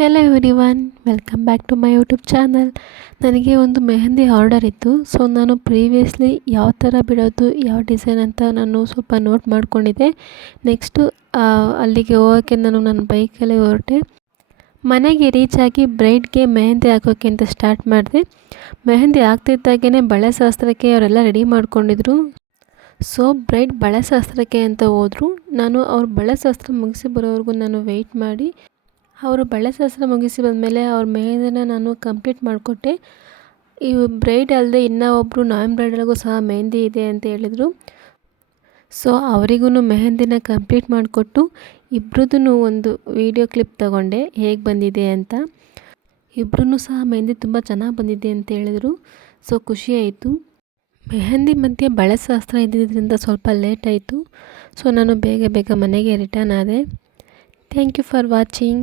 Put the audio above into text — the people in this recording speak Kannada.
Hello everyone, welcome back to my YouTube channel. ನನಗೆ ಒಂದು ಮೆಹಂದಿ ಆರ್ಡರ್ ಇತ್ತು. ಸೊ ನಾನು ಪ್ರೀವಿಯಸ್ಲಿ ಯಾವ ಥರ ಬಿಡೋದು, ಯಾವ ಡಿಸೈನ್ ಅಂತ ನಾನು ಸ್ವಲ್ಪ ನೋಟ್ ಮಾಡ್ಕೊಂಡಿದ್ದೆ. ನೆಕ್ಸ್ಟು ಅಲ್ಲಿಗೆ ಹೋಗೋಕ್ಕೆ ನಾನು ನನ್ನ ಬೈಕಲ್ಲೇ ಹೊರಟೆ. ಮನೆಗೆ ರೀಚ್ ಆಗಿ ಬ್ರೈಡ್ಗೆ ಮೆಹಂದಿ ಹಾಕೋಕ್ಕೆ ಅಂತ ಸ್ಟಾರ್ಟ್ ಮಾಡಿದೆ. ಮೆಹಂದಿ ಆಗ್ತಿದ್ದಾಗೇ ಬಳೆ ಶಾಸ್ತ್ರಕ್ಕೆ ಅವರೆಲ್ಲ ರೆಡಿ ಮಾಡ್ಕೊಂಡಿದ್ರು. ಸೊ ಬ್ರೈಡ್ ಬಳೆ ಶಾಸ್ತ್ರಕ್ಕೆ ಅಂತ ಹೋದರು. ನಾನು ಅವ್ರ ಬಳೆ ಶಾಸ್ತ್ರ ಮುಗಿಸಿ ಬರೋವರೆಗೂ ನಾನು ವೆಯ್ಟ್ ಮಾಡಿ, ಅವರು ಬಳೆ ಶಾಸ್ತ್ರ ಮುಗಿಸಿ ಬಂದಮೇಲೆ ಅವ್ರ ಮೆಹಂದಿನ ನಾನು ಕಂಪ್ಲೀಟ್ ಮಾಡಿಕೊಟ್ಟೆ. ಈ ಬ್ರೈಡ್ ಅಲ್ಲದೆ ಇನ್ನೂ ಒಬ್ಬರು ನಾನ್ ಬ್ರೈಡಲ್ಗೂ ಸಹ ಮೆಹಂದಿ ಇದೆ ಅಂತ ಹೇಳಿದರು. ಸೊ ಅವರಿಗೂ ಮೆಹಂದಿನ ಕಂಪ್ಲೀಟ್ ಮಾಡಿಕೊಟ್ಟು ಇಬ್ಬರದ್ದು ಒಂದು ವಿಡಿಯೋ ಕ್ಲಿಪ್ ತಗೊಂಡೆ ಹೇಗೆ ಬಂದಿದೆ ಅಂತ. ಇಬ್ಬರೂ ಸಹ ಮೆಹಂದಿ ತುಂಬ ಚೆನ್ನಾಗಿ ಬಂದಿದೆ ಅಂತ ಹೇಳಿದರು. ಸೊ ಖುಷಿಯಾಯಿತು. ಮೆಹಂದಿ ಮಧ್ಯೆ ಬಳೆ ಶಾಸ್ತ್ರ ಇದ್ದಿದ್ದರಿಂದ ಸ್ವಲ್ಪ ಲೇಟ್ ಆಯಿತು. ಸೊ ನಾನು ಬೇಗ ಮನೆಗೆ ರಿಟರ್ನ್ ಆದೆ. Thank you for watching.